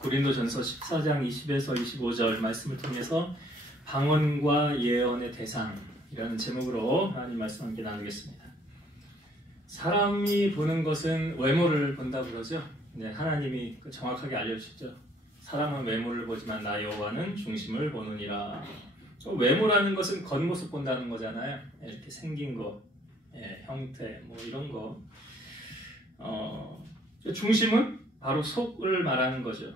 고린도전서 14장 20에서 25절 말씀을 통해서 방언과 예언의 대상이라는 제목으로 하나님 말씀 함께 나누겠습니다. 사람이 보는 것은 외모를 본다고 그러죠. 네, 하나님이 정확하게 알려주시죠. 사람은 외모를 보지만 나 여호와는 중심을 보느니라. 외모라는 것은 겉모습 본다는 거잖아요. 이렇게 생긴 거, 형태, 뭐 이런 거. 중심은 바로 속을 말하는 거죠.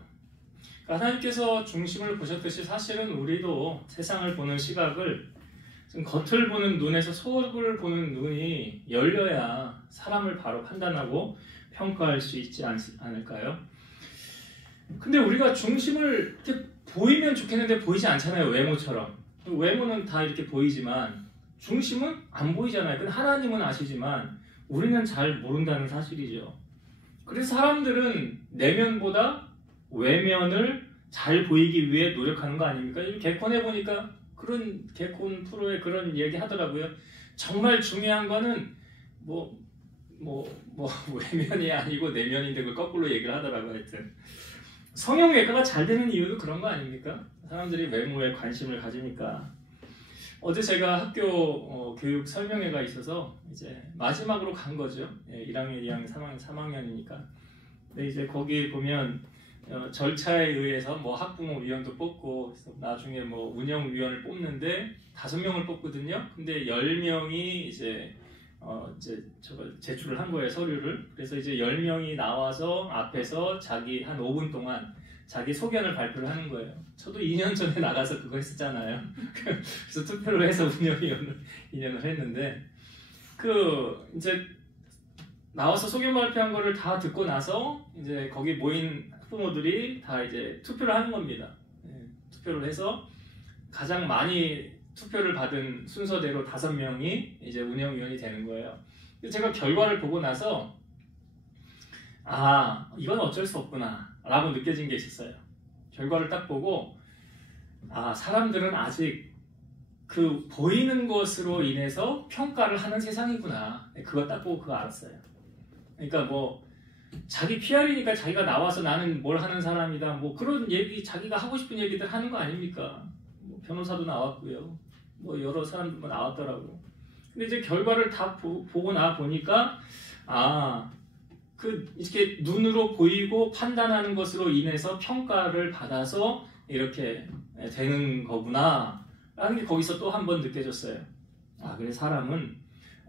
하나님께서 중심을 보셨듯이 사실은 우리도 세상을 보는 시각을 겉을 보는 눈에서 속을 보는 눈이 열려야 사람을 바로 판단하고 평가할 수 있지 않을까요? 근데 우리가 중심을 이렇게 보이면 좋겠는데 보이지 않잖아요. 외모처럼. 외모는 다 이렇게 보이지만 중심은 안 보이잖아요. 근데 하나님은 아시지만 우리는 잘 모른다는 사실이죠. 그래서 사람들은 내면보다 외면을 잘 보이기 위해 노력하는 거 아닙니까? 개콘에 보니까 그런 개콘 프로에 그런 얘기 하더라고요. 정말 중요한 거는 외면이 아니고 내면인데 그걸 거꾸로 얘기를 하더라고요. 하여튼 성형외과가 잘 되는 이유도 그런 거 아닙니까? 사람들이 외모에 관심을 가지니까. 어제 제가 학교 교육 설명회가 있어서 이제 마지막으로 간 거죠. 1학년, 2학년, 3학년이니까. 근데 이제 거기 보면 절차에 의해서 뭐 학부모 위원도 뽑고 나중에 뭐 운영위원을 뽑는데 5명을 뽑거든요. 근데 10명이 이제 저걸 제출을 한 거예요, 서류를. 그래서 이제 10명이 나와서 앞에서 자기 한 5분 동안 자기 소견을 발표를 하는 거예요. 저도 2년 전에 나가서 그거 했었잖아요. 그래서 투표를 해서 운영위원을 2년을 했는데 이제 나와서 소견 발표한 거를 다 듣고 나서 이제 거기 모인 학부모들이 다 이제 투표를 하는 겁니다. 투표를 해서 가장 많이 투표를 받은 순서대로 5명이 이제 운영위원이 되는 거예요. 제가 결과를 보고 나서 이건 어쩔 수 없구나 라고 느껴진 게 있었어요. 결과를 딱 보고 사람들은 아직 그 보이는 것으로 인해서 평가를 하는 세상이구나. 그거 딱 보고 그거 알았어요. 그러니까 자기 PR이니까 자기가 나와서 나는 뭘 하는 사람이다. 그런 얘기 자기가 하고 싶은 얘기들 하는 거 아닙니까? 변호사도 나왔고요. 여러 사람들 나왔더라고. 근데 이제 결과를 다 보고 나 보니까 이렇게 눈으로 보이고 판단하는 것으로 인해서 평가를 받아서 이렇게 되는 거구나 라는 게 거기서 또 한 번 느껴졌어요. 그래 사람은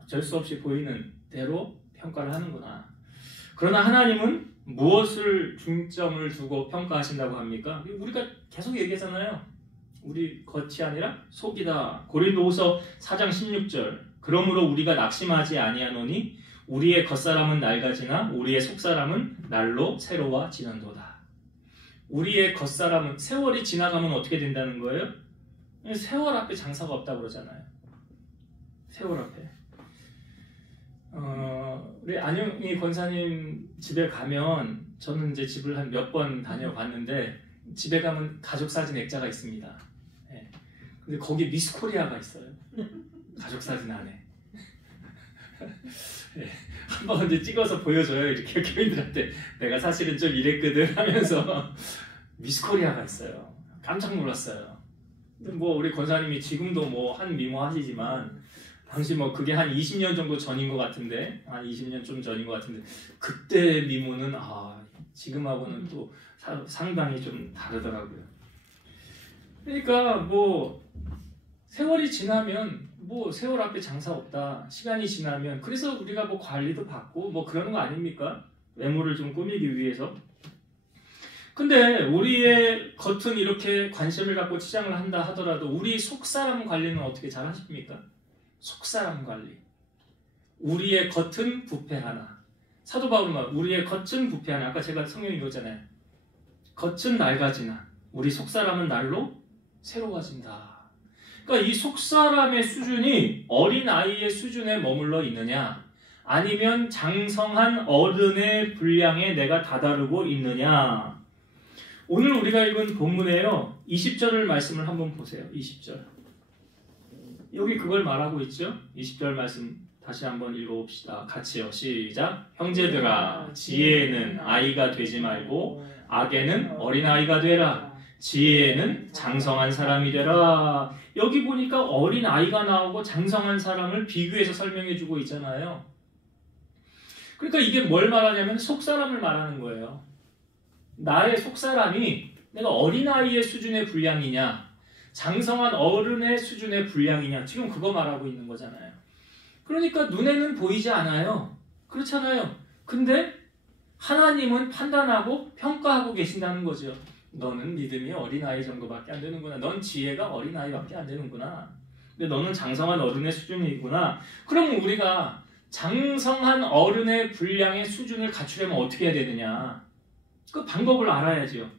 어쩔 수 없이 보이는 대로 평가를 하는구나. 그러나 하나님은 무엇을 중점을 두고 평가하신다고 합니까? 우리가 계속 얘기하잖아요. 우리 겉이 아니라 속이다. 고린도후서 4장 16절. 그러므로 우리가 낙심하지 아니하노니 우리의 겉사람은 낡아지나 우리의 속사람은 날로 새로워지는도다. 우리의 겉사람은 세월이 지나가면 어떻게 된다는 거예요? 세월 앞에 장사가 없다고 그러잖아요. 세월 앞에. 우리 안영희 권사님 집에 가면 저는 이제 집을 한 몇 번 다녀봤는데 집에 가면 가족 사진 액자가 있습니다. 근데 거기 미스 코리아가 있어요. 가족 사진 안에. 한번 이제 찍어서 보여줘요. 이렇게 교인들한테 내가 사실은 좀 이랬거든 하면서 미스 코리아가 있어요. 깜짝 놀랐어요. 근데 우리 권사님이 지금도 한 미모 하시지만 당시 그게 한 20년 정도 전인 것 같은데 한 20년 좀 전인 것 같은데 그때 미모는 지금하고는 또 상당히 좀 다르더라고요. 그러니까 세월이 지나면 세월 앞에 장사 없다. 시간이 지나면 그래서 우리가 관리도 받고 그러는 거 아닙니까? 외모를 좀 꾸미기 위해서. 근데 우리의 겉은 이렇게 관심을 갖고 치장을 한다 하더라도 우리 속사람 관리는 어떻게 잘 하십니까? 속사람 관리. 우리의 겉은 부패하나. 사도 바울은 우리의 겉은 부패하나. 아까 제가 성경 읽었잖아요. 겉은 낡아지나 우리 속사람은 날로 새로워진다. 그러니까 이 속사람의 수준이 어린아이의 수준에 머물러 있느냐 아니면 장성한 어른의 분량에 내가 다다르고 있느냐. 오늘 우리가 읽은 본문에요 20절을 말씀을 한번 보세요. 20절 여기 그걸 말하고 있죠. 20절 말씀 다시 한번 읽어봅시다. 같이요. 시작. 형제들아 지혜는 아이가 되지 말고 악에는 어린아이가 되라. 지혜에는 장성한 사람이 되라. 여기 보니까 어린아이가 나오고 장성한 사람을 비교해서 설명해주고 있잖아요. 그러니까 이게 뭘 말하냐면 속사람을 말하는 거예요. 나의 속사람이 내가 어린아이의 수준의 분량이냐 장성한 어른의 수준의 분량이냐 지금 그거 말하고 있는 거잖아요. 그러니까 눈에는 보이지 않아요. 그렇잖아요. 근데 하나님은 판단하고 평가하고 계신다는 거죠. 너는 믿음이 어린아이 정도밖에 안 되는구나. 넌 지혜가 어린아이밖에 안 되는구나. 근데 너는 장성한 어른의 수준이구나. 그럼 우리가 장성한 어른의 분량의 수준을 갖추려면 어떻게 해야 되느냐? 그 방법을 알아야죠.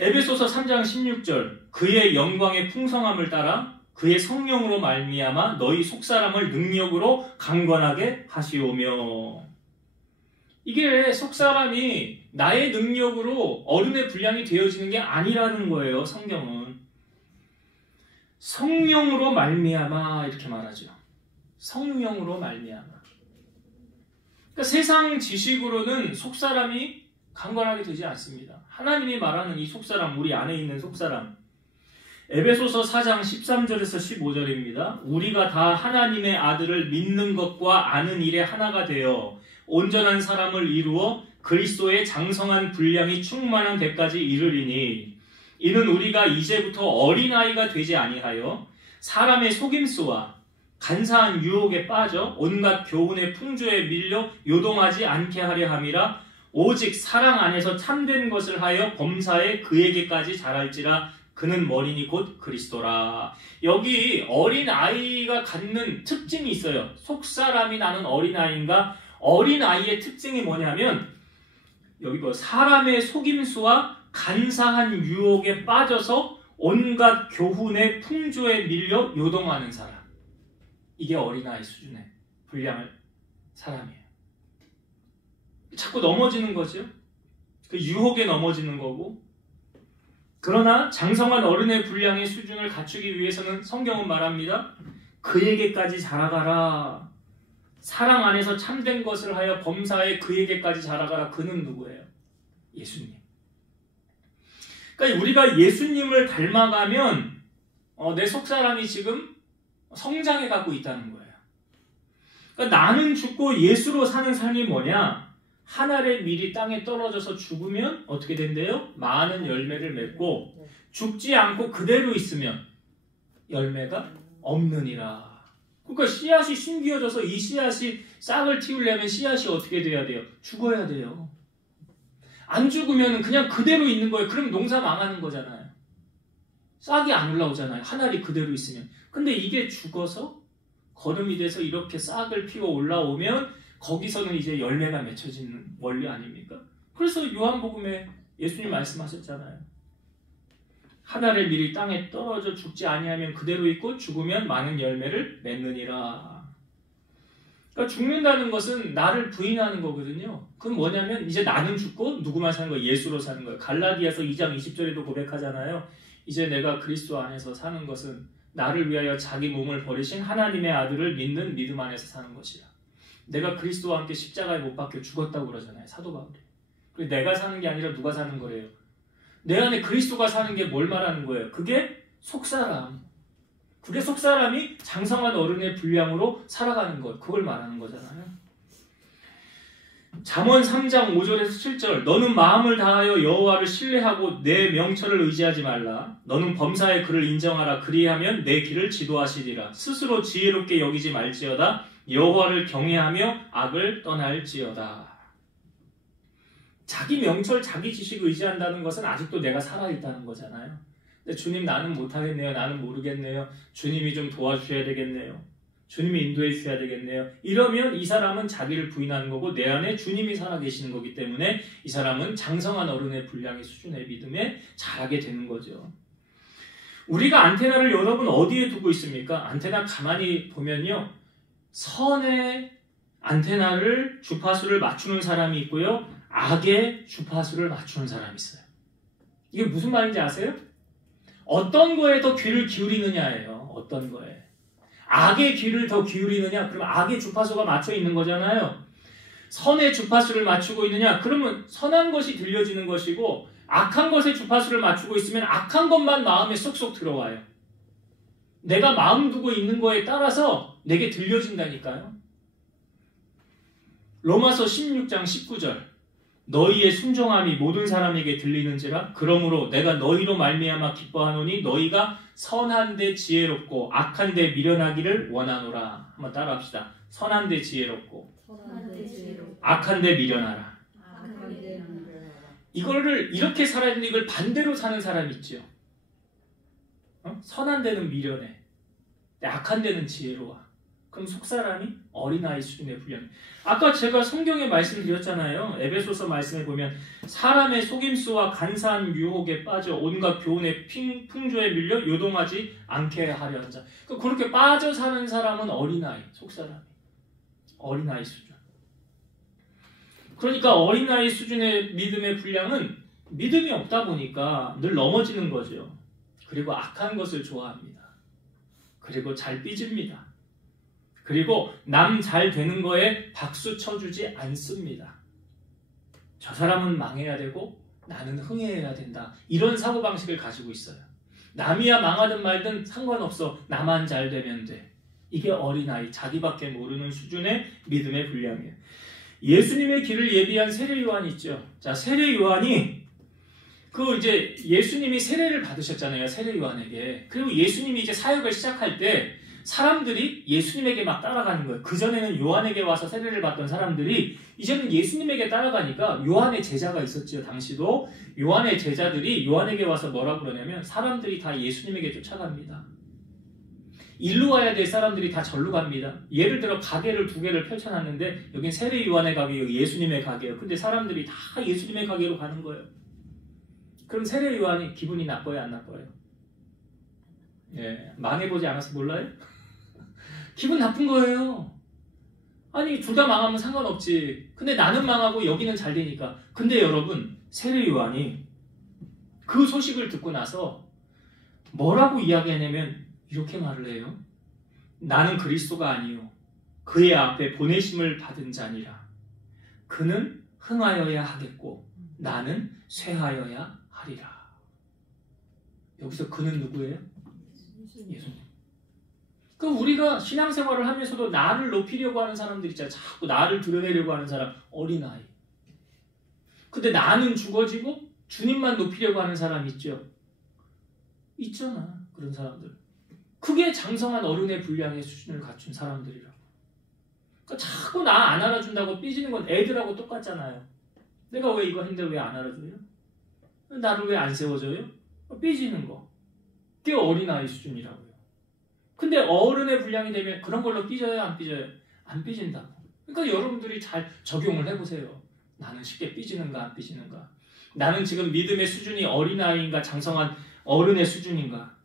에베소서 3장 16절 그의 영광의 풍성함을 따라 그의 성령으로 말미암아 너희 속사람을 능력으로 강건하게 하시오며. 이게 속사람이 나의 능력으로 어른의 분량이 되어지는 게 아니라는 거예요. 성경은 성령으로 말미암아 이렇게 말하죠. 성령으로 말미암아. 그러니까 세상 지식으로는 속사람이 강건하게 되지 않습니다. 하나님이 말하는 이 속사람, 우리 안에 있는 속사람. 에베소서 4장 13절에서 15절입니다. 우리가 다 하나님의 아들을 믿는 것과 아는 일에 하나가 되어 온전한 사람을 이루어 그리스도의 장성한 분량이 충만한 데까지 이르리니 이는 우리가 이제부터 어린아이가 되지 아니하여 사람의 속임수와 간사한 유혹에 빠져 온갖 교훈의 풍조에 밀려 요동하지 않게 하려 함이라. 오직 사랑 안에서 참된 것을 하여 범사에 그에게까지 자랄지라. 그는 머리니 곧 그리스도라. 여기 어린아이가 갖는 특징이 있어요. 속사람이 나는 어린아이인가? 어린아이의 특징이 뭐냐면 여기 뭐 사람의 속임수와 간사한 유혹에 빠져서 온갖 교훈의 풍조에 밀려 요동하는 사람. 이게 어린아이 수준의 분량의 사람이에요. 자꾸 넘어지는 거죠. 그 유혹에 넘어지는 거고. 그러나 장성한 어른의 분량의 수준을 갖추기 위해서는 성경은 말합니다. 그에게까지 자라가라. 사랑 안에서 참된 것을 하여 범사에 그에게까지 자라가라. 그는 누구예요? 예수님. 그러니까 우리가 예수님을 닮아가면 내 속사람이 지금 성장해 가고 있다는 거예요. 그러니까 나는 죽고 예수로 사는 삶이 뭐냐? 한 알의 밀이 땅에 떨어져서 죽으면 어떻게 된대요? 많은 열매를 맺고 죽지 않고 그대로 있으면 열매가 없느니라. 그러니까 씨앗이 숨겨져서 이 씨앗이 싹을 틔우려면 씨앗이 어떻게 돼야 돼요? 죽어야 돼요. 안 죽으면 그냥 그대로 있는 거예요. 그럼 농사 망하는 거잖아요. 싹이 안 올라오잖아요. 한 알이 그대로 있으면. 근데 이게 죽어서 거름이 돼서 이렇게 싹을 피워 올라오면 거기서는 이제 열매가 맺혀지는 원리 아닙니까? 그래서 요한복음에 예수님 말씀하셨잖아요. 한 알의 밀이 땅에 떨어져 죽지 아니하면 그대로 있고 죽으면 많은 열매를 맺느니라. 그러니까 죽는다는 것은 나를 부인하는 거거든요. 그건 뭐냐면 이제 나는 죽고 누구만 사는 거예요? 예수로 사는 거예요. 갈라디아서 2장 20절에도 고백하잖아요. 이제 내가 그리스도 안에서 사는 것은 나를 위하여 자기 몸을 버리신 하나님의 아들을 믿는 믿음 안에서 사는 것이라. 내가 그리스도와 함께 십자가에 못 박혀 죽었다고 그러잖아요. 사도 바울이. 그리고 내가 사는 게 아니라 누가 사는 거래요? 내 안에 그리스도가 사는 게 뭘 말하는 거예요? 그게 속사람. 그게 속사람이 장성한 어른의 분량으로 살아가는 것. 그걸 말하는 거잖아요. 잠언 3장 5절에서 7절 너는 마음을 다하여 여호와를 신뢰하고 내 명철을 의지하지 말라. 너는 범사의 그를 인정하라. 그리하면 내 길을 지도하시리라. 스스로 지혜롭게 여기지 말지어다. 여호와를 경외하며 악을 떠날지어다. 자기 명철, 자기 지식 의지한다는 것은 아직도 내가 살아있다는 거잖아요. 근데 주님 나는 못하겠네요. 나는 모르겠네요. 주님이 좀 도와주셔야 되겠네요. 주님이 인도해 주셔야 되겠네요. 이러면 이 사람은 자기를 부인하는 거고 내 안에 주님이 살아계시는 거기 때문에 이 사람은 장성한 어른의 분량의 수준의 믿음에 자라게 되는 거죠. 우리가 안테나를 여러분 어디에 두고 있습니까? 안테나 가만히 보면요. 선의 안테나를 주파수를 맞추는 사람이 있고요. 악의 주파수를 맞추는 사람이 있어요. 이게 무슨 말인지 아세요? 어떤 거에 더 귀를 기울이느냐예요. 어떤 거에. 악의 귀를 더 기울이느냐? 그럼 악의 주파수가 맞춰 있는 거잖아요. 선의 주파수를 맞추고 있느냐? 그러면 선한 것이 들려지는 것이고 악한 것의 주파수를 맞추고 있으면 악한 것만 마음에 쏙쏙 들어와요. 내가 마음 두고 있는 거에 따라서 내게 들려진다니까요. 로마서 16장 19절 너희의 순종함이 모든 사람에게 들리는지라 그러므로 내가 너희로 말미암아 기뻐하노니 너희가 선한데 지혜롭고 악한데 미련하기를 원하노라. 한번 따라합시다. 선한데 지혜롭고 악한데 미련하라. 이거를 이렇게 살아야 되는데 이걸 반대로 사는 사람이 있죠. 선한 데는 미련해. 악한 데는 지혜로워. 그럼 속사람이 어린아이 수준의 분량. 아까 제가 성경의 말씀을 드렸잖아요. 에베소서 말씀에 보면 사람의 속임수와 간사한 유혹에 빠져 온갖 교훈의 풍조에 밀려 요동하지 않게 하려 한 자. 그렇게 빠져 사는 사람은 어린아이, 속사람이. 어린아이 수준. 그러니까 어린아이 수준의 믿음의 분량은 믿음이 없다 보니까 늘 넘어지는 거죠. 그리고 악한 것을 좋아합니다. 그리고 잘 삐집니다. 그리고 남 잘 되는 거에 박수 쳐주지 않습니다. 저 사람은 망해야 되고 나는 흥해야 된다. 이런 사고방식을 가지고 있어요. 남이야 망하든 말든 상관없어. 나만 잘 되면 돼. 이게 어린아이, 자기밖에 모르는 수준의 믿음의 분량이에요. 예수님의 길을 예비한 세례 요한이 있죠. 자, 세례 요한이 이제 예수님이 세례를 받으셨잖아요. 세례 요한에게. 그리고 예수님이 이제 사역을 시작할 때 사람들이 예수님에게 막 따라가는 거예요. 그전에는 요한에게 와서 세례를 받던 사람들이 이제는 예수님에게 따라가니까 요한의 제자가 있었지요. 당시도 요한의 제자들이 요한에게 와서 뭐라고 그러냐면 사람들이 다 예수님에게 쫓아갑니다. 일로 와야 될 사람들이 다 절로 갑니다. 예를 들어 가게를 2개를 펼쳐놨는데 여긴 세례 요한의 가게, 여기 예수님의 가게예요. 근데 사람들이 다 예수님의 가게로 가는 거예요. 그럼 세례 요한이 기분이 나빠요, 안 나빠요? 예, 망해보지 않아서 몰라요? 기분 나쁜 거예요. 아니, 둘 다 망하면 상관없지. 근데 나는 망하고 여기는 잘 되니까. 근데 여러분, 세례 요한이 그 소식을 듣고 나서 뭐라고 이야기하냐면 이렇게 말을 해요. 나는 그리스도가 아니요 그의 앞에 보내심을 받은 자니라. 그는 흥하여야 하겠고 나는 쇠하여야 하리라. 여기서 그는 누구예요? 예수님. 그럼 우리가 신앙생활을 하면서도 나를 높이려고 하는 사람들 있잖아요. 자꾸 나를 드러내려고 하는 사람, 어린아이. 근데 나는 죽어지고 주님만 높이려고 하는 사람 있죠? 있잖아, 그런 사람들. 그게 장성한 어른의 분량의 수준을 갖춘 사람들이라고. 그러니까 자꾸 나 안 알아준다고 삐지는 건 애들하고 똑같잖아요. 내가 왜 이거 했는데 왜 안 알아줘요? 나를 왜 안 세워줘요? 삐지는 거. 그게 어린아이 수준이라고요. 근데 어른의 분량이 되면 그런 걸로 삐져요? 안 삐져요? 안 삐진다고. 그러니까 여러분들이 잘 적용을 해보세요. 나는 쉽게 삐지는가 안 삐지는가? 나는 지금 믿음의 수준이 어린아이인가 장성한 어른의 수준인가?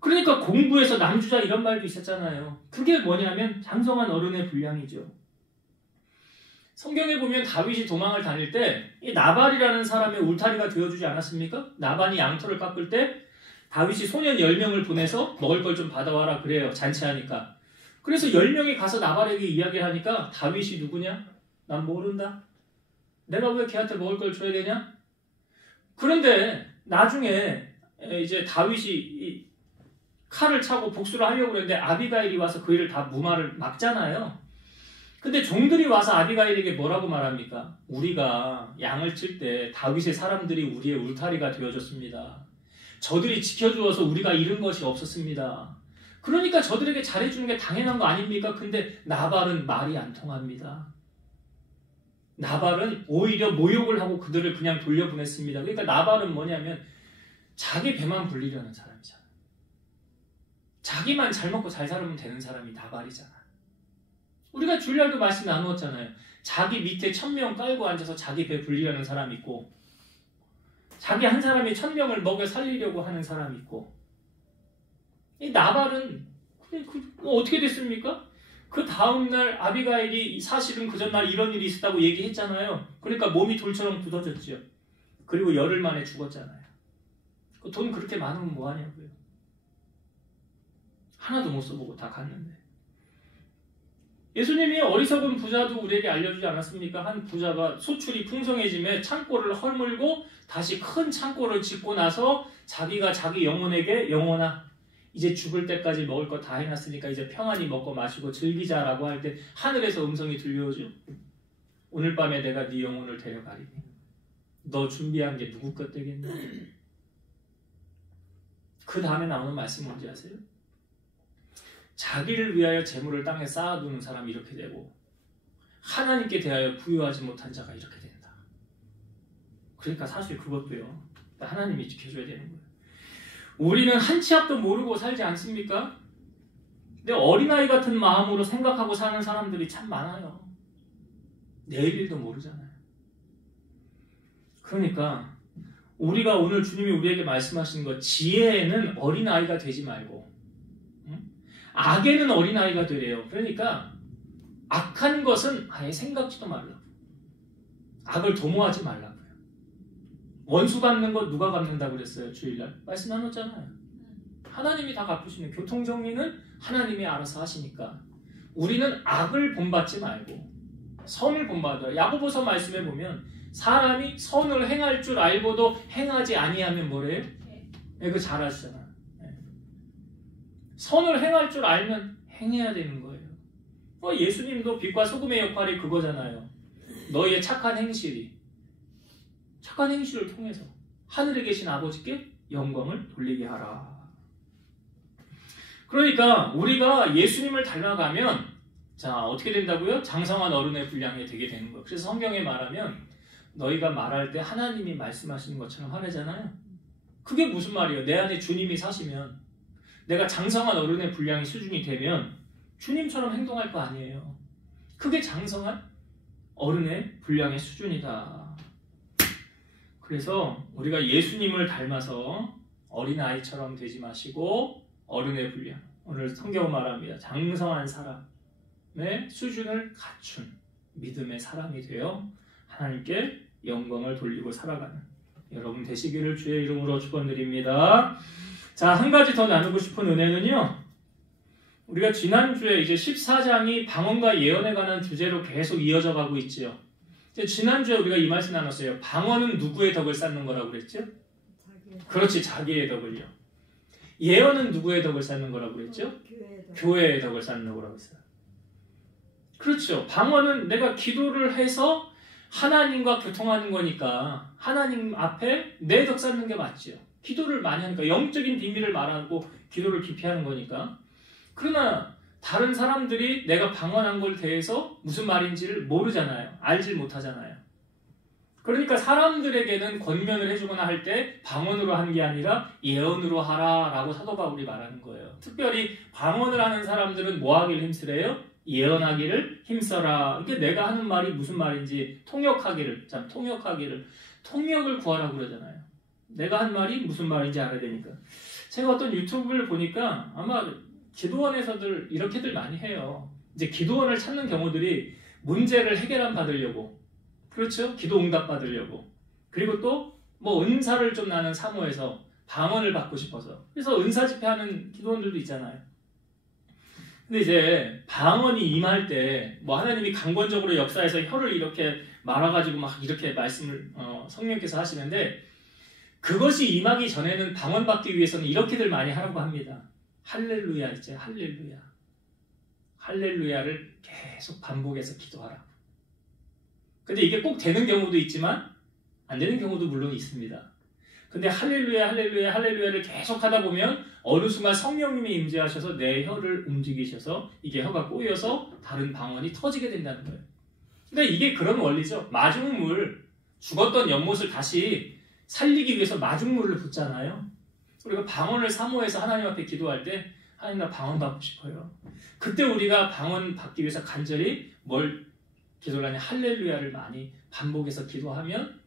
그러니까 공부에서 남주자 이런 말도 있었잖아요. 그게 뭐냐면 장성한 어른의 분량이죠. 성경에 보면 다윗이 도망을 다닐 때 이 나발이라는 사람의 울타리가 되어주지 않았습니까? 나반이 양털을 깎을 때 다윗이 소년 10명을 보내서 먹을 걸 좀 받아와라 그래요. 잔치하니까. 그래서 10명이 가서 나발에게 이야기를 하니까 다윗이 누구냐? 난 모른다. 내가 왜 걔한테 먹을 걸 줘야 되냐? 그런데 나중에 이제 다윗이 칼을 차고 복수를 하려고 그랬는데 아비가일이 와서 그 일을 다 무마를 막잖아요. 근데 종들이 와서 아비가일에게 뭐라고 말합니까? 우리가 양을 칠 때 다윗의 사람들이 우리의 울타리가 되어줬습니다. 저들이 지켜주어서 우리가 잃은 것이 없었습니다. 그러니까 저들에게 잘해주는 게 당연한 거 아닙니까? 근데 나발은 말이 안 통합니다. 나발은 오히려 모욕을 하고 그들을 그냥 돌려보냈습니다. 그러니까 나발은 뭐냐면 자기 배만 불리려는 사람이잖아. 자기만 잘 먹고 잘 살면 되는 사람이 나발이잖아. 우리가 주일날도 말씀 나누었잖아요. 자기 밑에 1000명 깔고 앉아서 자기 배 불리려는 사람이 있고 자기 한 사람이 1000명을 먹여 살리려고 하는 사람이 있고 이 나발은 어떻게 됐습니까? 그 다음날 아비가일이 사실은 그 전날 이런 일이 있었다고 얘기했잖아요. 그러니까 몸이 돌처럼 굳어졌죠. 그리고 열흘 만에 죽었잖아요. 그 돈 그렇게 많으면 뭐하냐고요. 하나도 못 써보고 다 갔는데. 예수님이 어리석은 부자도 우리에게 알려주지 않았습니까? 한 부자가 소출이 풍성해짐에 창고를 허물고 다시 큰 창고를 짓고 나서 자기가 자기 영혼에게 영혼아 이제 죽을 때까지 먹을 거 다 해놨으니까 이제 평안히 먹고 마시고 즐기자라고 할 때 하늘에서 음성이 들려오죠. 오늘 밤에 내가 네 영혼을 데려가리니 너 준비한 게 누구 것 되겠니? 그 다음에 나오는 말씀 뭔지 아세요? 자기를 위하여 재물을 땅에 쌓아두는 사람이 이렇게 되고 하나님께 대하여 부유하지 못한 자가 이렇게 된다. 그러니까 사실 그것도요. 하나님이 지켜줘야 되는 거예요. 우리는 한 치 앞도 모르고 살지 않습니까? 근데 어린아이 같은 마음으로 생각하고 사는 사람들이 참 많아요. 내일 일도 모르잖아요. 그러니까 우리가 오늘 주님이 우리에게 말씀하신 것 지혜에는 어린아이가 되지 말고 악에는 어린아이가 되래요. 그러니까 악한 것은 아예 생각지도 말라고. 악을 도모하지 말라고요. 원수 갚는 것 누가 갚는다고 그랬어요? 주일날 말씀 나눴잖아요. 하나님이 다 갚으시는 교통정리는 하나님이 알아서 하시니까 우리는 악을 본받지 말고 선을 본받아요. 야고보서 말씀에 보면 사람이 선을 행할 줄 알고도 행하지 아니하면 뭐래요? 그거 잘 아시잖아요. 선을 행할 줄 알면 행해야 되는 거예요. 예수님도 빛과 소금의 역할이 그거잖아요. 너희의 착한 행실을 통해서 하늘에 계신 아버지께 영광을 돌리게 하라. 그러니까 우리가 예수님을 닮아가면 자 어떻게 된다고요? 장성한 어른의 분량이 되게 되는 거예요. 그래서 성경에 말하면 너희가 말할 때 하나님이 말씀하시는 것처럼 하래잖아요. 그게 무슨 말이에요? 내 안에 주님이 사시면 내가 장성한 어른의 분량이 수준이 되면 주님처럼 행동할 거 아니에요. 그게 장성한 어른의 분량의 수준이다. 그래서 우리가 예수님을 닮아서 어린아이처럼 되지 마시고 어른의 분량, 오늘 성경은 말합니다. 장성한 사람의 수준을 갖춘 믿음의 사람이 되어 하나님께 영광을 돌리고 살아가는 여러분 되시기를 주의 이름으로 축원드립니다. 자, 한 가지 더 나누고 싶은 은혜는요. 우리가 지난주에 이제 14장이 방언과 예언에 관한 주제로 계속 이어져 가고 있지요. 지난주에 우리가 이 말씀 나눴어요. 방언은 누구의 덕을 쌓는 거라고 그랬죠? 그렇지, 자기의 덕을요. 예언은 누구의 덕을 쌓는 거라고 그랬죠? 교회의 덕을 쌓는 거라고 했어요. 그렇죠. 방언은 내가 기도를 해서 하나님과 교통하는 거니까 하나님 앞에 내 덕 쌓는 게 맞죠. 기도를 많이 하니까 영적인 비밀을 말하고 기도를 깊이 하는 거니까. 그러나 다른 사람들이 내가 방언한 걸 대해서 무슨 말인지를 모르잖아요. 알질 못하잖아요. 그러니까 사람들에게는 권면을 해주거나 할 때 방언으로 하는 게 아니라 예언으로 하라라고 사도 바울이 말하는 거예요. 특별히 방언을 하는 사람들은 뭐 하기를 힘쓰래요? 예언하기를 힘써라. 이게 내가 하는 말이 무슨 말인지 통역을 구하라고 그러잖아요. 내가 한 말이 무슨 말인지 알아야 되니까. 제가 어떤 유튜브를 보니까 아마 기도원에서들 이렇게들 많이 해요. 이제 기도원을 찾는 경우들이 문제를 해결안 받으려고, 그렇죠? 기도 응답 받으려고. 그리고 또 뭐 은사를 좀 나는 사모해서 방언을 받고 싶어서. 그래서 은사 집회하는 기도원들도 있잖아요. 근데 이제 방언이 임할 때 뭐 하나님이 강권적으로 역사해서 혀를 이렇게 말아가지고 막 이렇게 말씀을 성령께서 하시는데 그것이 임하기 전에는 방언 받기 위해서는 이렇게들 많이 하라고 합니다. 할렐루야 있죠. 할렐루야. 할렐루야를 계속 반복해서 기도하라고. 근데 이게 꼭 되는 경우도 있지만 안 되는 경우도 물론 있습니다. 근데 할렐루야 할렐루야 할렐루야를 계속 하다 보면 어느 순간 성령님이 임재하셔서 내 혀를 움직이셔서 이게 혀가 꼬여서 다른 방언이 터지게 된다는 거예요. 근데 이게 그런 원리죠. 마중물, 죽었던 연못을 다시 살리기 위해서 마중물을 붓잖아요. 우리가 방언을 사모해서 하나님 앞에 기도할 때 하나님 나 방언 받고 싶어요. 그때 우리가 방언 받기 위해서 간절히 뭘 기도를 하냐, 할렐루야를 많이 반복해서 기도하면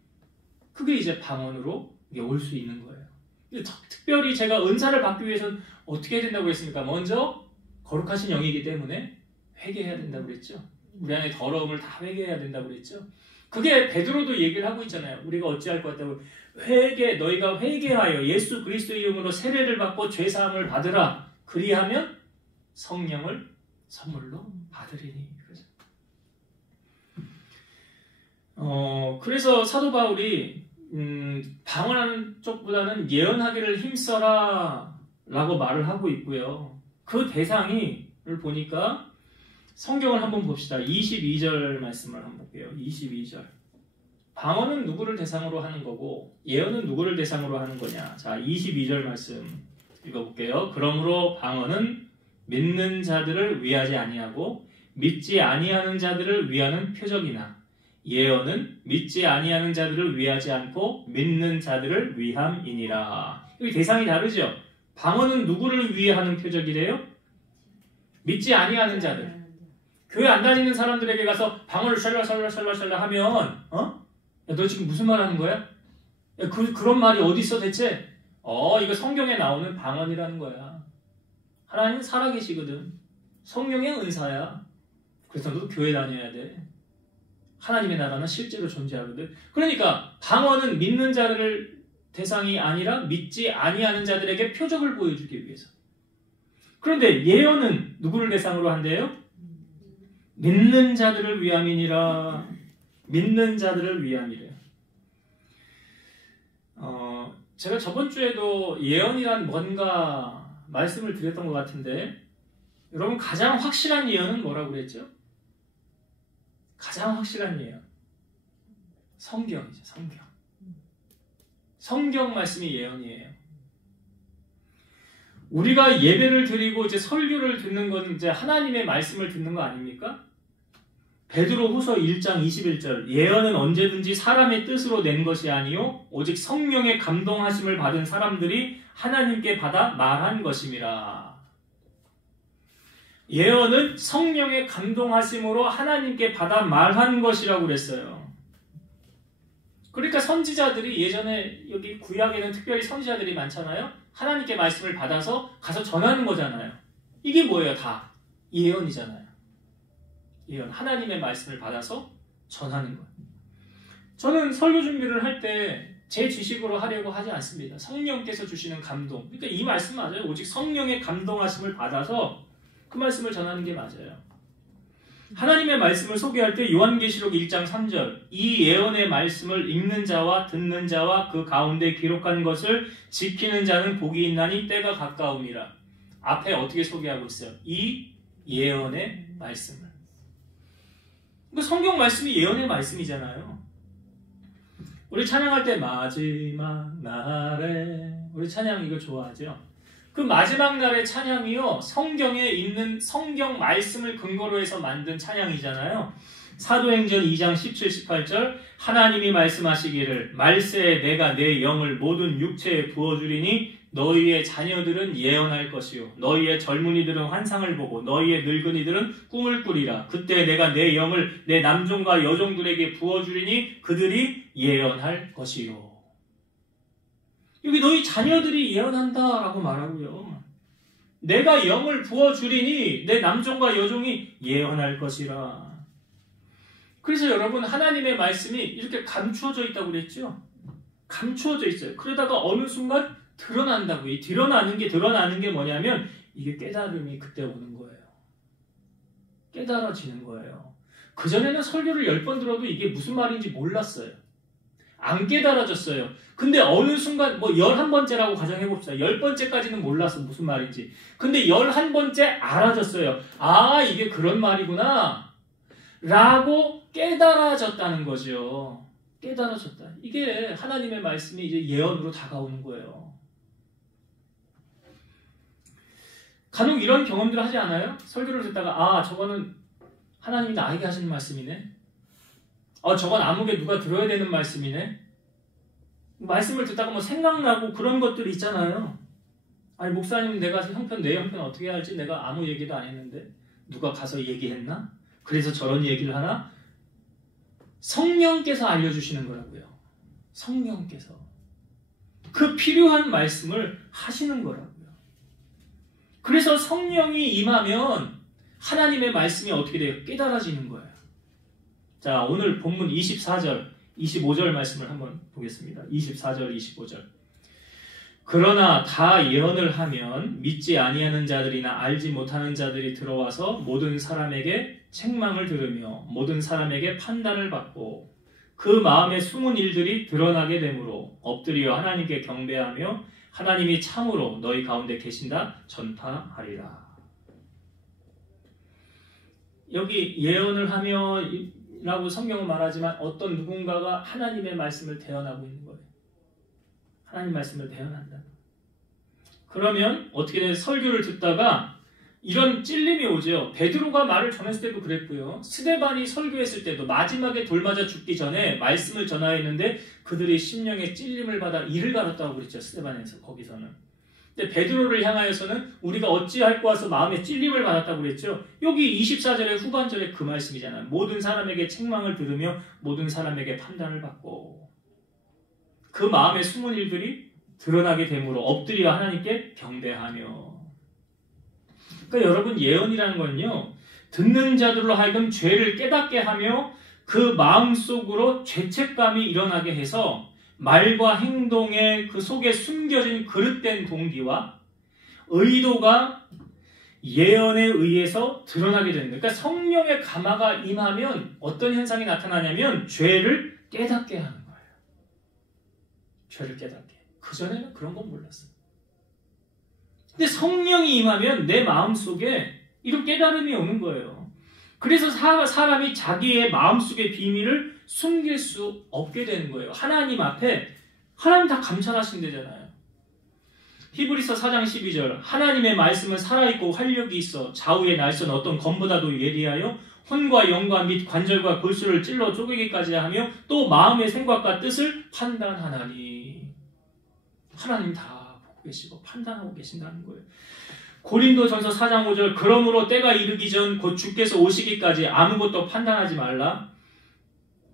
그게 이제 방언으로 올 수 있는 거예요. 특별히 제가 은사를 받기 위해서는 어떻게 해야 된다고 했습니까? 먼저 거룩하신 영이기 때문에 회개해야 된다고 그랬죠. 우리 안에 더러움을 다 회개해야 된다고 그랬죠. 그게 베드로도 얘기를 하고 있잖아요. 우리가 어찌할 것 같다고. 너희가 회개하여 예수 그리스도의 이름으로 세례를 받고 죄사함을 받으라. 그리하면 성령을 선물로 아들이니. 그죠? 그래서 사도 바울이 방언하는 쪽보다는 예언하기를 힘써라 라고 말을 하고 있고요. 그 대상을 보니까 성경을 한번 봅시다. 22절 말씀을 한번 볼게요. 22절. 방언은 누구를 대상으로 하는 거고 예언은 누구를 대상으로 하는 거냐. 자, 22절 말씀 읽어볼게요. 그러므로 방언은 믿는 자들을 위하지 아니하고 믿지 아니하는 자들을 위하는 표적이나 예언은 믿지 아니하는 자들을 위하지 않고 믿는 자들을 위함이니라. 여기 대상이 다르죠? 방언은 누구를 위해 하는 표적이래요? 믿지 아니하는 자들. 교회 안 다니는 사람들에게 가서 방언을 샬라샬라샬라샬라 하면 야, 너 지금 무슨 말 하는 거야? 야, 그런 말이 어디 있어 대체? 이거 성경에 나오는 방언이라는 거야. 하나님은 살아계시거든. 성령의 은사야. 그래서 너도 교회 다녀야 돼. 하나님의 나라는 실제로 존재하거든. 그러니까 방언은 믿는 자들을 대상이 아니라 믿지 아니하는 자들에게 표적을 보여주기 위해서. 그런데 예언은 누구를 대상으로 한대요? 믿는 자들을 위함이니라. 믿는 자들을 위함이래요. 제가 저번 주에도 예언이란 뭔가 말씀을 드렸던 것 같은데 여러분 가장 확실한 예언은 뭐라고 그랬죠? 가장 확실한 예언. 성경이죠. 성경. 성경 말씀이 예언이에요. 우리가 예배를 드리고 이제 설교를 듣는 건 이제 하나님의 말씀을 듣는 거 아닙니까? 베드로후서 1장 21절 예언은 언제든지 사람의 뜻으로 낸 것이 아니요 오직 성령의 감동하심을 받은 사람들이 하나님께 받아 말한 것임이라. 예언은 성령의 감동하심으로 하나님께 받아 말한 것이라고 그랬어요. 그러니까 선지자들이 예전에 여기 구약에는 특별히 선지자들이 많잖아요. 하나님께 말씀을 받아서 가서 전하는 거잖아요. 이게 뭐예요? 다 예언이잖아요. 예언, 하나님의 말씀을 받아서 전하는 거예요. 저는 설교 준비를 할 때 제 지식으로 하려고 하지 않습니다. 성령께서 주시는 감동. 그러니까 이 말씀 맞아요. 오직 성령의 감동하심을 받아서 그 말씀을 전하는 게 맞아요. 하나님의 말씀을 소개할 때 요한계시록 1장 3절 이 예언의 말씀을 읽는 자와 듣는 자와 그 가운데 기록한 것을 지키는 자는 복이 있나니 때가 가까우니라. 앞에 어떻게 소개하고 있어요? 이 예언의 말씀을. 그러니까 성경 말씀이 예언의 말씀이잖아요. 우리 찬양할 때 마지막 날에 우리 찬양 이거 좋아하죠? 그 마지막 날의 찬양이요 성경에 있는 성경 말씀을 근거로 해서 만든 찬양이잖아요. 사도행전 2장 17, 18절 하나님이 말씀하시기를 말세에 내가 내 영을 모든 육체에 부어주리니 너희의 자녀들은 예언할 것이요 너희의 젊은이들은 환상을 보고 너희의 늙은이들은 꿈을 꾸리라. 그때 내가 내 영을 내 남종과 여종들에게 부어주리니 그들이 예언할 것이요. 여기 너희 자녀들이 예언한다라고 말하고요. 내가 영을 부어주리니 내 남종과 여종이 예언할 것이라. 그래서 여러분 하나님의 말씀이 이렇게 감추어져 있다고 그랬죠? 감추어져 있어요. 그러다가 어느 순간 드러난다고. 이 드러나는 게 뭐냐면 이게 깨달음이 그때 오는 거예요. 깨달아지는 거예요. 그전에는 설교를 10번 들어도 이게 무슨 말인지 몰랐어요. 안 깨달아졌어요. 근데 어느 순간 11번째라고 가정해봅시다. 10번째까지는 몰랐어 무슨 말인지. 근데 11번째 알아졌어요. 아 이게 그런 말이구나 라고 깨달아졌다는 거죠. 깨달아졌다. 이게 하나님의 말씀이 이제 예언으로 다가오는 거예요. 간혹 이런 경험들을 하지 않아요? 설교를 듣다가 저거는 하나님이 나에게 하시는 말씀이네. 저건 아무개 누가 들어야 되는 말씀이네. 말씀을 듣다가 생각나고 그런 것들이 있잖아요. 아니 목사님 내가 내 형편 어떻게 할지 내가 아무 얘기도 안 했는데 누가 가서 얘기했나? 그래서 저런 얘기를 하나? 성령께서 알려주시는 거라고요. 성령께서 그 필요한 말씀을 하시는 거라고요. 그래서 성령이 임하면 하나님의 말씀이 어떻게 돼요? 깨달아지는 거예요. 자, 오늘 본문 24절, 25절 말씀을 한번 보겠습니다. 24절, 25절. 그러나 다 예언을 하면 믿지 아니하는 자들이나 알지 못하는 자들이 들어와서 모든 사람에게 책망을 들으며 모든 사람에게 판단을 받고 그 마음에 숨은 일들이 드러나게 되므로 엎드려 하나님께 경배하며 하나님이 참으로 너희 가운데 계신다 전파하리라. 여기 예언을 하며 라고 성경은 말하지만 어떤 누군가가 하나님의 말씀을 대언하고 있는 거예요. 하나님 말씀을 대언한다. 그러면 어떻게 되는 설교를 듣다가 이런 찔림이 오죠. 베드로가 말을 전했을 때도 그랬고요. 스데반이 설교했을 때도 마지막에 돌 맞아 죽기 전에 말씀을 전하였는데 그들이 심령에 찔림을 받아 이를 가렸다고 그랬죠. 스데반에서 거기서는. 근데 베드로를 향하여서는 우리가 어찌할꼬 하서 마음에 찔림을 받았다고 그랬죠. 여기 24절의 후반절에 그 말씀이잖아요. 모든 사람에게 책망을 들으며 모든 사람에게 판단을 받고 그 마음에 숨은 일들이 드러나게 되므로 엎드려 하나님께 경배하며. 그러니까 여러분 예언이라는 건요. 듣는 자들로 하여금 죄를 깨닫게 하며 그 마음속으로 죄책감이 일어나게 해서 말과 행동의 그 속에 숨겨진 그릇된 동기와 의도가 예언에 의해서 드러나게 되는 거예요. 그러니까 성령의 감화가 임하면 어떤 현상이 나타나냐면 죄를 깨닫게 하는 거예요. 죄를 깨닫게. 그전에는 그런 건 몰랐어요. 근데 성령이 임하면 내 마음속에 이런 깨달음이 오는 거예요. 그래서 사람이 자기의 마음속의 비밀을 숨길 수 없게 되는 거예요. 하나님 앞에 하나님 다 감찰하신대잖아요. 히브리서 4장 12절 하나님의 말씀은 살아있고 활력이 있어 좌우의 날선 어떤 검보다도 예리하여 혼과 영과 및 관절과 골수를 찔러 쪼개기까지 하며 또 마음의 생각과 뜻을 판단하나니. 하나님 다 보고 계시고 판단하고 계신다는 거예요. 고린도전서 4장 5절 그러므로 때가 이르기 전 곧 주께서 오시기까지 아무것도 판단하지 말라.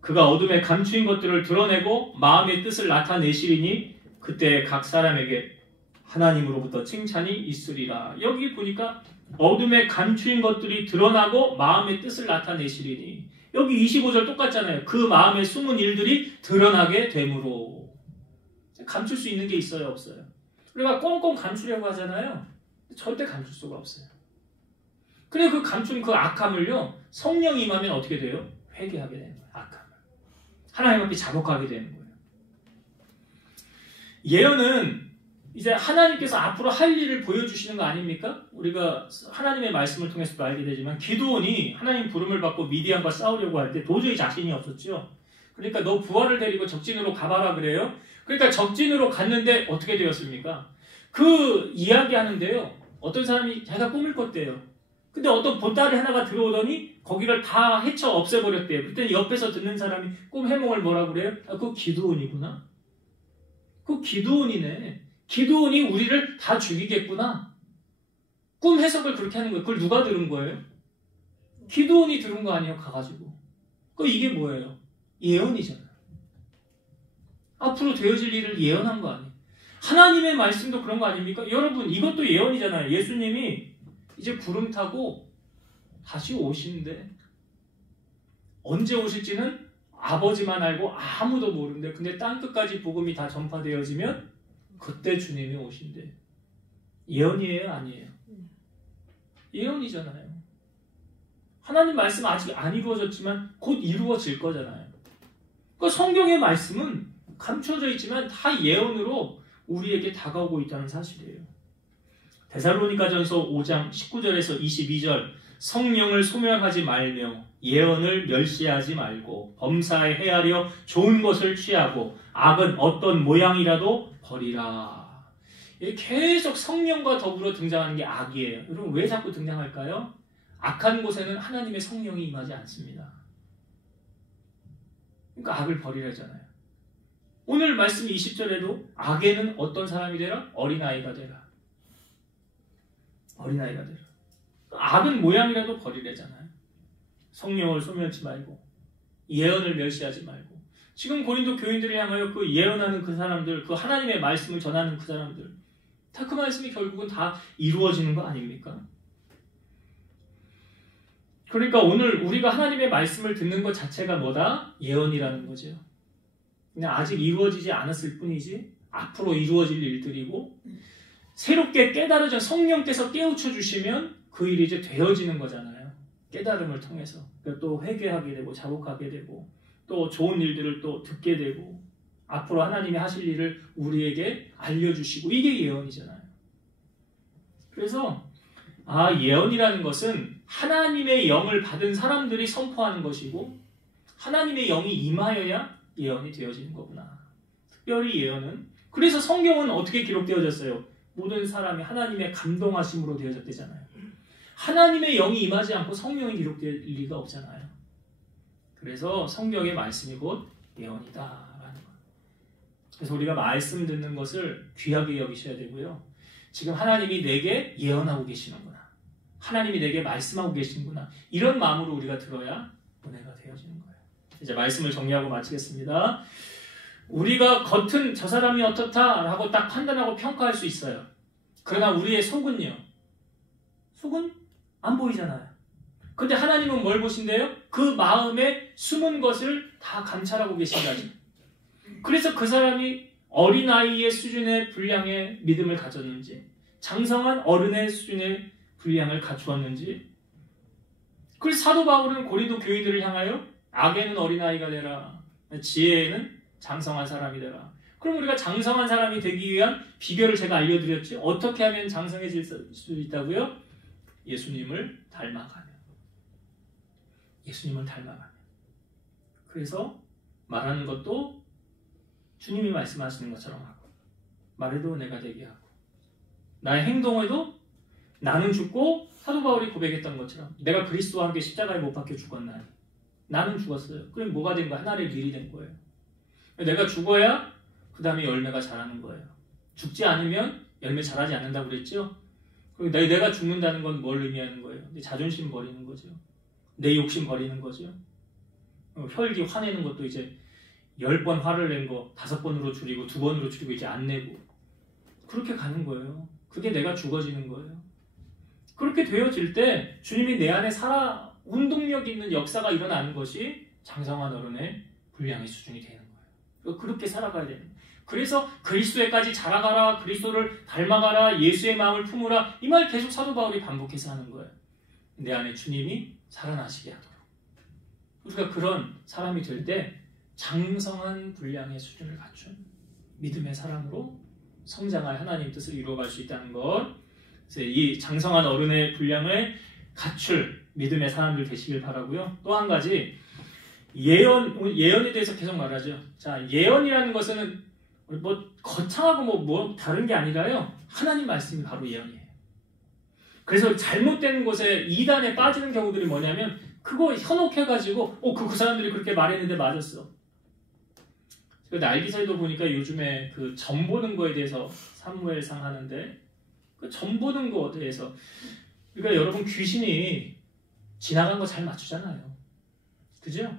그가 어둠에 감추인 것들을 드러내고 마음의 뜻을 나타내시리니 그때 각 사람에게 하나님으로부터 칭찬이 있으리라. 여기 보니까 어둠에 감추인 것들이 드러나고 마음의 뜻을 나타내시리니. 여기 25절 똑같잖아요. 그 마음에 숨은 일들이 드러나게 되므로. 감출 수 있는 게 있어요, 없어요? 우리가 꽁꽁 감추려고 하잖아요. 절대 감출 수가 없어요. 그래 그 감춘 그 악함을요, 성령이 임하면 어떻게 돼요? 회개하게 되는 거예요. 악함을. 하나님 앞에 자복하게 되는 거예요. 예언은 이제 하나님께서 앞으로 할 일을 보여주시는 거 아닙니까? 우리가 하나님의 말씀을 통해서도 알게 되지만 기드온이 하나님 부름을 받고 미디안과 싸우려고 할 때 도저히 자신이 없었죠. 그러니까 너 부하를 데리고 적진으로 가봐라 그래요. 그러니까 적진으로 갔는데 어떻게 되었습니까? 그 이야기하는데요. 어떤 사람이 자기가 꿈을 꿨대요. 근데 어떤 보따리 하나가 들어오더니 거기를 다 헤쳐 없애버렸대요. 그때 옆에서 듣는 사람이 꿈 해몽을 뭐라고 그래요? 아, 그거 기드온이구나. 그거 기드온이네. 기드온이 우리를 다 죽이겠구나. 꿈 해석을 그렇게 하는 거예요. 그걸 누가 들은 거예요? 기드온이 들은 거 아니에요, 가가지고. 이게 뭐예요? 예언이잖아요. 앞으로 되어질 일을 예언한 거 아니에요. 하나님의 말씀도 그런 거 아닙니까? 여러분, 이것도 예언이잖아요. 예수님이 이제 구름 타고 다시 오시는데 언제 오실지는 아버지만 알고 아무도 모르는데 근데 땅끝까지 복음이 다 전파되어지면 그때 주님이 오신대. 예언이에요? 아니에요? 예언이잖아요. 하나님 말씀 아직 안 이루어졌지만 곧 이루어질 거잖아요. 그러니까 성경의 말씀은 감춰져 있지만 다 예언으로 우리에게 다가오고 있다는 사실이에요. 데살로니가전서 5장 19절에서 22절 성령을 소멸하지 말며 예언을 멸시하지 말고 범사에 헤아려 좋은 것을 취하고 악은 어떤 모양이라도 버리라. 계속 성령과 더불어 등장하는 게 악이에요. 여러분 왜 자꾸 등장할까요? 악한 곳에는 하나님의 성령이 임하지 않습니다. 그러니까 악을 버리라잖아요. 오늘 말씀 20절에도 악에는 어떤 사람이 되라? 어린아이가 되라. 어린아이가 되라. 악은 모양이라도 버리래잖아요. 성령을 소멸하지 말고 예언을 멸시하지 말고. 지금 고린도 교인들을 향하여 그 예언하는 그 사람들, 그 하나님의 말씀을 전하는 그 사람들, 다 그 말씀이 결국은 다 이루어지는 거 아닙니까? 그러니까 오늘 우리가 하나님의 말씀을 듣는 것 자체가 뭐다? 예언이라는 거죠. 그냥 아직 이루어지지 않았을 뿐이지 앞으로 이루어질 일들이고 새롭게 깨달아져 성령께서 깨우쳐 주시면 그 일이 이제 되어지는 거잖아요. 깨달음을 통해서 또 회개하게 되고 자복하게 되고 또 좋은 일들을 또 듣게 되고 앞으로 하나님이 하실 일을 우리에게 알려주시고 이게 예언이잖아요. 그래서 예언이라는 것은 하나님의 영을 받은 사람들이 선포하는 것이고 하나님의 영이 임하여야 예언이 되어지는 거구나. 특별히 예언은 그래서 성경은 어떻게 기록되어졌어요? 모든 사람이 하나님의 감동하심으로 되어졌대잖아요. 하나님의 영이 임하지 않고 성령이 기록될 리가 없잖아요. 그래서 성경의 말씀이 곧 예언이다라는 것. 그래서 우리가 말씀 듣는 것을 귀하게 여기셔야 되고요. 지금 하나님이 내게 예언하고 계시는구나. 하나님이 내게 말씀하고 계시는구나. 이런 마음으로 우리가 들어야 은혜가 되어지는 거예요. 이제 말씀을 정리하고 마치겠습니다. 우리가 겉은 저 사람이 어떻다라고 딱 판단하고 평가할 수 있어요. 그러나 우리의 속은요. 속은 안 보이잖아요. 근데 하나님은 뭘 보신대요? 그 마음에 숨은 것을 다 감찰하고 계신다죠. 그래서 그 사람이 어린아이의 수준의 분량의 믿음을 가졌는지 장성한 어른의 수준의 분량을 갖추었는지 그래서 사도 바울은 고린도 교인들을 향하여 악에는 어린아이가 되라 지혜에는 장성한 사람이 되라. 그럼 우리가 장성한 사람이 되기 위한 비결을 제가 알려드렸죠. 어떻게 하면 장성해질 수 있다고요? 예수님을 닮아가며 예수님을 닮아가며 그래서 말하는 것도 주님이 말씀하시는 것처럼 하고 말에도 은혜가 되게 하고 나의 행동에도 나는 죽고 사도 바울이 고백했던 것처럼 내가 그리스도와 함께 십자가에 못 박혀 죽었나니 나는 죽었어요. 그럼 뭐가 된 거야? 하나님의 일이 된 거예요. 내가 죽어야 그 다음에 열매가 자라는 거예요. 죽지 않으면 열매 자라지 않는다고 그랬죠? 그리고 내가 죽는다는 건 뭘 의미하는 거예요? 내 자존심 버리는 거죠. 내 욕심 버리는 거죠. 혈기 화내는 것도 이제 10번 화를 낸 거 5번으로 줄이고 2번으로 줄이고 이제 안 내고 그렇게 가는 거예요. 그게 내가 죽어지는 거예요. 그렇게 되어질 때 주님이 내 안에 살아 운동력 있는 역사가 일어나는 것이 장성한 어른의 분량의 수준이 되는 거예요. 그렇게 살아가야 되는 거예요. 그래서 그리스도에까지 자라가라, 그리스도를 닮아가라, 예수의 마음을 품으라 이 말 계속 사도 바울이 반복해서 하는 거예요. 내 안에 주님이 살아나시게 하도록. 우리가 그런 사람이 될 때 장성한 분량의 수준을 갖춘 믿음의 사람으로 성장할 하나님 뜻을 이루어갈 수 있다는 것. 그래서 이 장성한 어른의 분량을 갖출 믿음의 사람들 되시길 바라고요. 또 한 가지 예언에 대해서 계속 말하죠. 자, 예언이라는 것은 뭐 거창하고 뭐 다른 게 아니라요. 하나님 말씀이 바로 예언이에요. 그래서 잘못된 곳에 이단에 빠지는 경우들이 뭐냐면 그거 현혹해가지고 그 사람들이 그렇게 말했는데 맞았어. 날기사에도 보니까 요즘에 그 점 보는 거에 대해서 사무엘상 하는데 그 점 보는 거에 대해서 그러니까 여러분 귀신이 지나간 거 잘 맞추잖아요. 그죠?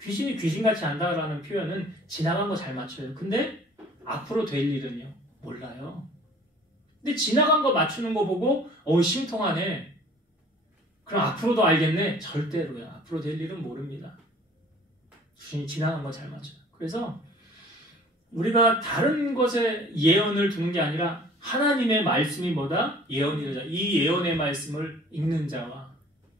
귀신이 귀신같이 안다라는 표현은 지나간 거 잘 맞춰요. 근데 앞으로 될 일은요? 몰라요. 근데 지나간 거 맞추는 거 보고 심통하네. 그럼 앞으로도 알겠네? 절대로요. 앞으로 될 일은 모릅니다. 귀신이 지나간 거 잘 맞춰요. 그래서 우리가 다른 것에 예언을 두는 게 아니라 하나님의 말씀이 뭐다? 예언이다. 이 예언의 말씀을 읽는 자와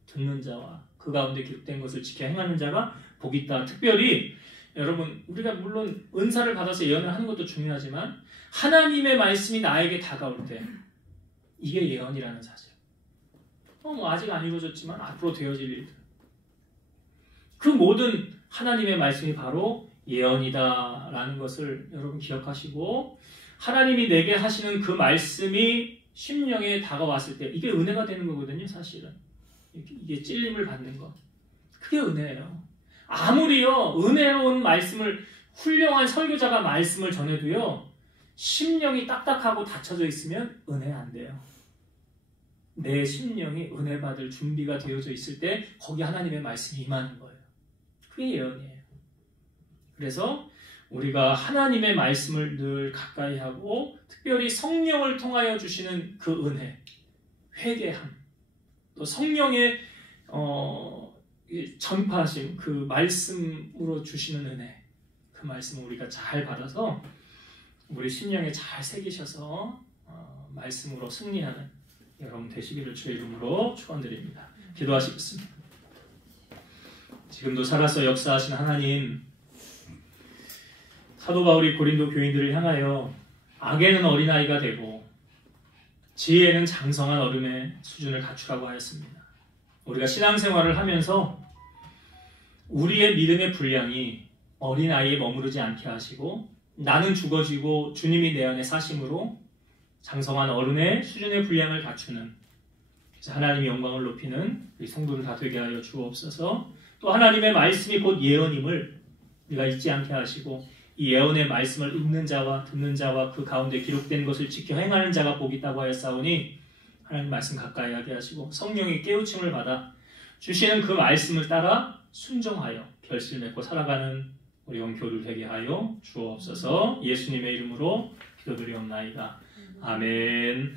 듣는 자와 그 가운데 기록된 것을 지켜 행하는 자가 복이 있다. 특별히 여러분 우리가 물론 은사를 받아서 예언을 하는 것도 중요하지만 하나님의 말씀이 나에게 다가올 때 이게 예언이라는 사실. 아직 안 이루어졌지만 앞으로 되어질 일들. 그 모든 하나님의 말씀이 바로 예언이다라는 것을 여러분 기억하시고 하나님이 내게 하시는 그 말씀이 심령에 다가왔을 때 이게 은혜가 되는 거거든요. 사실은. 이게 찔림을 받는 거. 그게 은혜예요. 아무리요 은혜로운 말씀을 훌륭한 설교자가 말씀을 전해도요 심령이 딱딱하고 닫혀져 있으면 은혜 안 돼요. 내 심령이 은혜 받을 준비가 되어져 있을 때 거기 하나님의 말씀이 임하는 거예요. 그게 예언이에요. 그래서 우리가 하나님의 말씀을 늘 가까이 하고 특별히 성령을 통하여 주시는 그 은혜, 회개함, 또 성령의 전파하심, 그 말씀으로 주시는 은혜, 그 말씀을 우리가 잘 받아서 우리 심령에 잘 새기셔서 말씀으로 승리하는 여러분 되시기를 주의 이름으로 축원드립니다. 기도하시겠습니다. 지금도 살아서 역사하신 하나님, 사도 바울이 고린도 교인들을 향하여 악에는 어린아이가 되고 지혜에는 장성한 어른의 수준을 갖추라고 하였습니다. 우리가 신앙생활을 하면서 우리의 믿음의 분량이 어린아이에 머무르지 않게 하시고 나는 죽어지고 주님이 내 안에 사심으로 장성한 어른의 수준의 분량을 갖추는, 그래서 하나님의 영광을 높이는 우리 성도들 다 되게 하여 주옵소서. 또 하나님의 말씀이 곧 예언임을 우리가 잊지 않게 하시고 이 예언의 말씀을 읽는 자와 듣는 자와 그 가운데 기록된 것을 지켜 행하는 자가 복이 있다고 하였사오니 하나님 말씀 가까이 하게 하시고 성령의 깨우침을 받아 주시는 그 말씀을 따라 순종하여 결실 맺고 살아가는 우리 영교를 되게 하여 주옵소서. 예수님의 이름으로 기도드리옵나이다. 아멘.